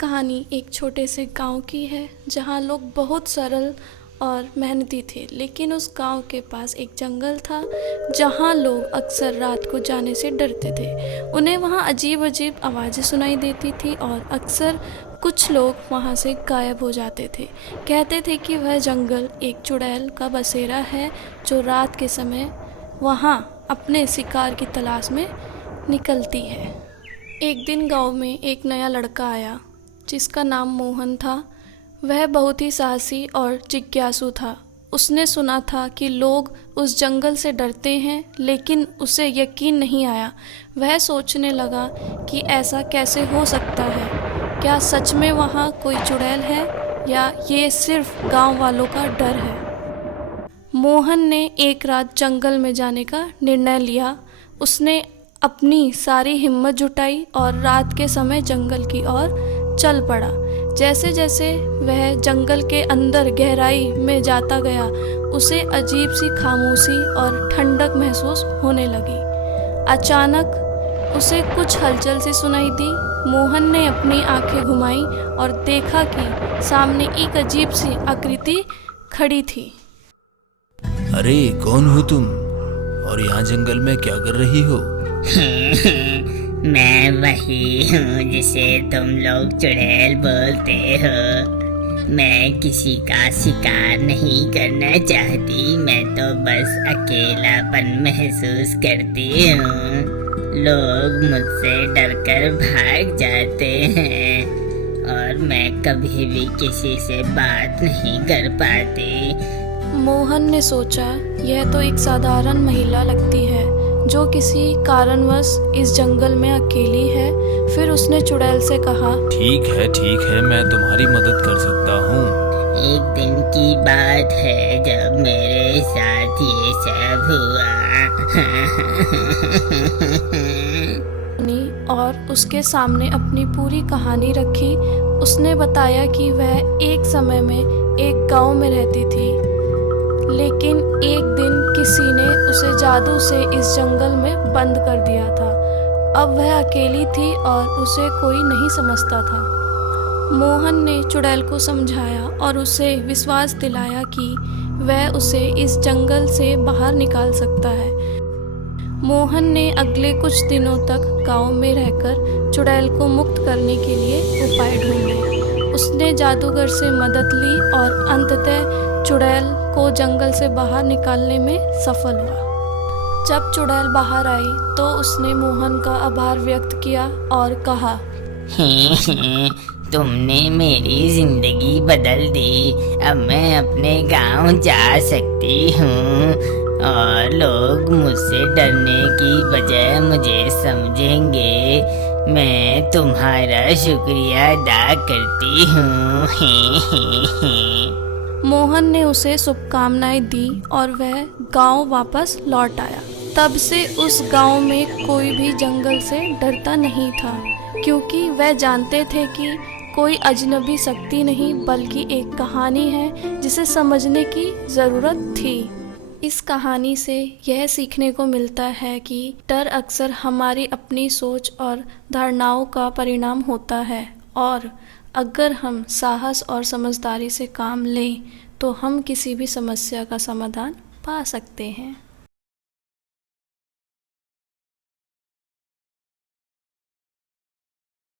कहानी एक छोटे से गांव की है जहां लोग बहुत सरल और मेहनती थे। लेकिन उस गांव के पास एक जंगल था जहां लोग अक्सर रात को जाने से डरते थे। उन्हें वहां अजीब अजीब आवाज़ें सुनाई देती थी और अक्सर कुछ लोग वहां से गायब हो जाते थे। कहते थे कि वह जंगल एक चुड़ैल का बसेरा है जो रात के समय वहां अपने शिकार की तलाश में निकलती है। एक दिन गांव में एक नया लड़का आया जिसका नाम मोहन था। वह बहुत ही साहसी और जिज्ञासु था। उसने सुना था कि लोग उस जंगल से डरते हैं, लेकिन उसे यकीन नहीं आया। वह सोचने लगा कि ऐसा कैसे हो सकता है। क्या सच में वहाँ कोई चुड़ैल है या ये सिर्फ गांव वालों का डर है। मोहन ने एक रात जंगल में जाने का निर्णय लिया। उसने अपनी सारी हिम्मत जुटाई और रात के समय जंगल की ओर चल पड़ा। जैसे जैसे वह जंगल के अंदर गहराई में जाता गया, उसे अजीब सी खामोशी और ठंडक महसूस होने लगी। अचानक उसे कुछ हलचल सी सुनाई दी। मोहन ने अपनी आंखें घुमाई और देखा कि सामने एक अजीब सी आकृति खड़ी थी। अरे कौन हो तुम और यहाँ जंगल में क्या कर रही हो? मैं वही हूँ जिसे तुम लोग चुड़ैल बोलते हो। मैं किसी का शिकार नहीं करना चाहती, मैं तो बस अकेलापन महसूस करती हूँ। लोग मुझसे डरकर भाग जाते हैं और मैं कभी भी किसी से बात नहीं कर पाती। मोहन ने सोचा, यह तो एक साधारण महिला लगती है जो किसी कारणवश इस जंगल में अकेली है। फिर उसने चुड़ैल से कहा, ठीक है, मैं तुम्हारी मदद कर सकता हूँ। एक दिन की बात है जब मेरे साथ ये सब हुआ। और उसके सामने अपनी पूरी कहानी रखी। उसने बताया कि वह एक समय में एक गांव में रहती थी, लेकिन एक दिन किसी ने उसे जादू से इस जंगल में बंद कर दिया था। अब वह अकेली थी और उसे कोई नहीं समझता था। मोहन ने चुड़ैल को समझाया और उसे विश्वास दिलाया कि वह उसे इस जंगल से बाहर निकाल सकता है। मोहन ने अगले कुछ दिनों तक गांव में रहकर चुड़ैल को मुक्त करने के लिए उपाय ढूंढे। उसने जादूगर से मदद ली और अंततः चुड़ैल को जंगल से बाहर निकालने में सफल हुआ। जब चुड़ैल बाहर आई तो उसने मोहन का आभार व्यक्त किया और कहा, तुमने मेरी जिंदगी बदल दी। अब मैं अपने गांव जा सकती हूँ और लोग मुझसे डरने की बजाय मुझे समझेंगे। मैं तुम्हारा शुक्रिया अदा करती हूँ। मोहन ने उसे शुभकामनाएं दी और वह गांव वापस लौट आया। तब से उस गांव में कोई भी जंगल से डरता नहीं था, क्योंकि वह जानते थे कि कोई अजनबी शक्ति नहीं बल्कि एक कहानी है जिसे समझने की ज़रूरत थी। इस कहानी से यह सीखने को मिलता है कि डर अक्सर हमारी अपनी सोच और धारणाओं का परिणाम होता है, और अगर हम साहस और समझदारी से काम लें तो हम किसी भी समस्या का समाधान पा सकते हैं।